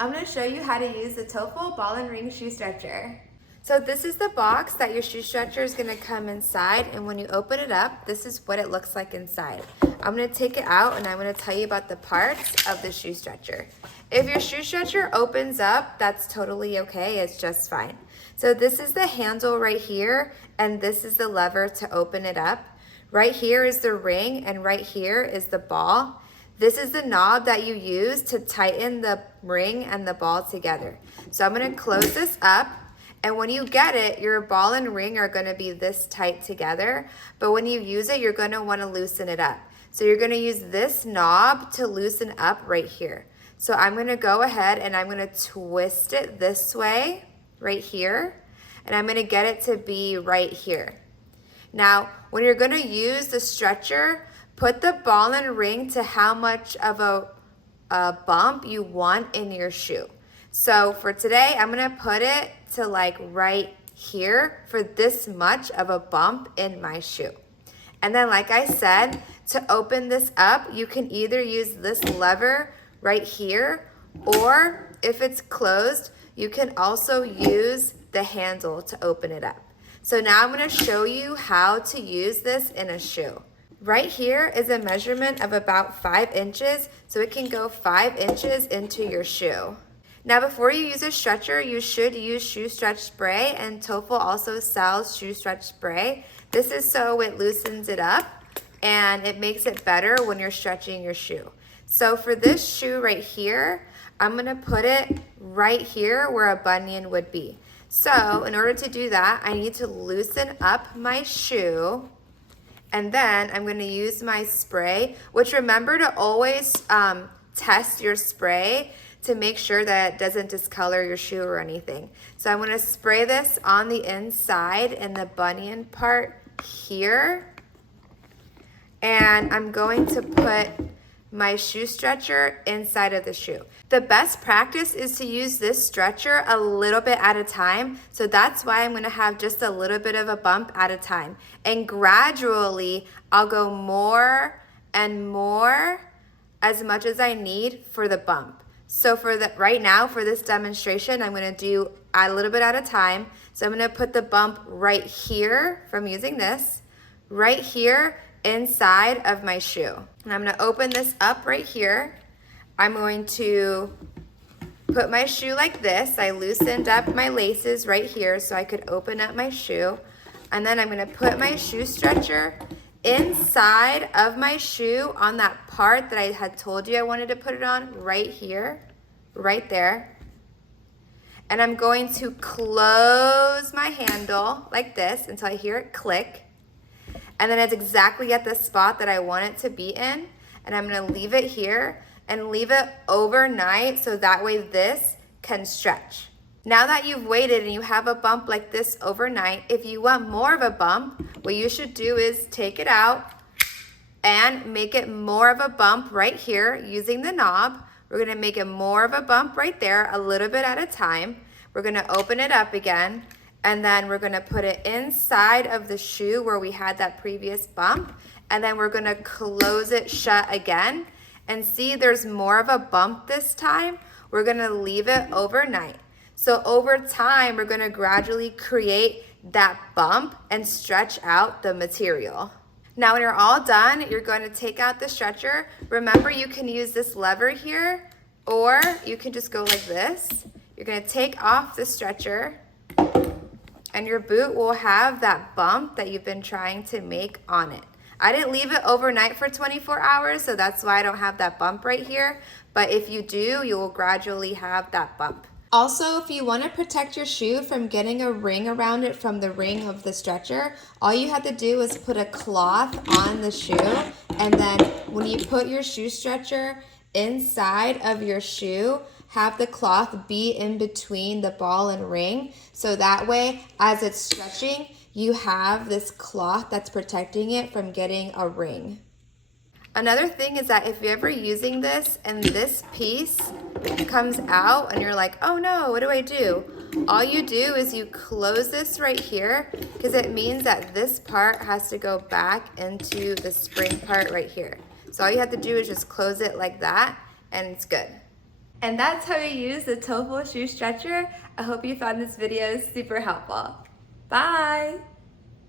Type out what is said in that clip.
I'm going to show you how to use the TOFL ball and ring shoe stretcher. So this is the box that your shoe stretcher is going to come inside, and when you open it up, this is what it looks like inside. I'm going to take it out and I'm going to tell you about the parts of the shoe stretcher. If your shoe stretcher opens up, that's totally okay, it's just fine. So this is the handle right here, and this is the lever to open it up. Right here is the ring, and right here is the ball. This is the knob that you use to tighten the ring and the ball together. So I'm going to close this up, and when you get it, your ball and ring are going to be this tight together, but when you use it, you're going to want to loosen it up. So you're going to use this knob to loosen up right here. So I'm going to go ahead and I'm going to twist it this way right here, and I'm going to get it to be right here. Now, when you're going to use the stretcher, put the ball and ring to how much of a bump you want in your shoe. So for today, I'm going to put it to like right here for this much of a bump in my shoe. And then like I said, to open this up, you can either use this lever right here, or if it's closed, you can also use the handle to open it up. So now I'm going to show you how to use this in a shoe. Right here is a measurement of about 5 inches, so it can go 5 inches into your shoe. Now before you use a stretcher, you should use shoe stretch spray, and TOFL also sells shoe stretch spray. This is so it loosens it up and it makes it better when you're stretching your shoe. So for this shoe right here, I'm going to put it right here where a bunion would be. So in order to do that, I need to loosen up my shoe, and then I'm going to use my spray, which remember to always test your spray to make sure that it doesn't discolor your shoe or anything. So I'm going to spray this on the inside in the bunion part here, and I'm going to put my shoe stretcher inside of the shoe. The best practice is to use this stretcher a little bit at a time. So that's why I'm going to have just a little bit of a bump at a time. And gradually, I'll go more and more as much as I need for the bump. So for the right now, for this demonstration, I'm going to do a little bit at a time. So I'm going to put the bump right here from using this, right here inside of my shoe. And I'm going to open this up right here. I'm going to put my shoe like this. I loosened up my laces right here so I could open up my shoe. And then I'm going to put my shoe stretcher inside of my shoe on that part that I had told you I wanted to put it on right here, right there. And I'm going to close my handle like this until I hear it click. And then it's exactly at the spot that I want it to be in. And I'm going to leave it here and leave it overnight so that way this can stretch. Now that you've waited and you have a bump like this overnight, if you want more of a bump, what you should do is take it out and make it more of a bump right here using the knob. We're going to make it more of a bump right there, a little bit at a time. We're going to open it up again, and then we're going to put it inside of the shoe where we had that previous bump, and then we're going to close it shut again. And see, there's more of a bump this time. We're going to leave it overnight. So over time, we're going to gradually create that bump and stretch out the material. Now when you're all done, you're going to take out the stretcher. Remember, you can use this lever here, or you can just go like this. You're going to take off the stretcher, and your boot will have that bump that you've been trying to make on it. I didn't leave it overnight for 24 hours, so that's why I don't have that bump right here. But if you do, you will gradually have that bump. Also, if you want to protect your shoe from getting a ring around it from the ring of the stretcher, all you have to do is put a cloth on the shoe, and then when you put your shoe stretcher inside of your shoe, have the cloth be in between the ball and ring, so that way as it's stretching, you have this cloth that's protecting it from getting a ring. Another thing is that if you're ever using this and this piece comes out and you're like, oh no, what do I do? All you do is you close this right here, because it means that this part has to go back into the spring part right here. So all you have to do is just close it like that, and it's good. And that's how you use the TOFL shoe stretcher. I hope you found this video super helpful. Bye!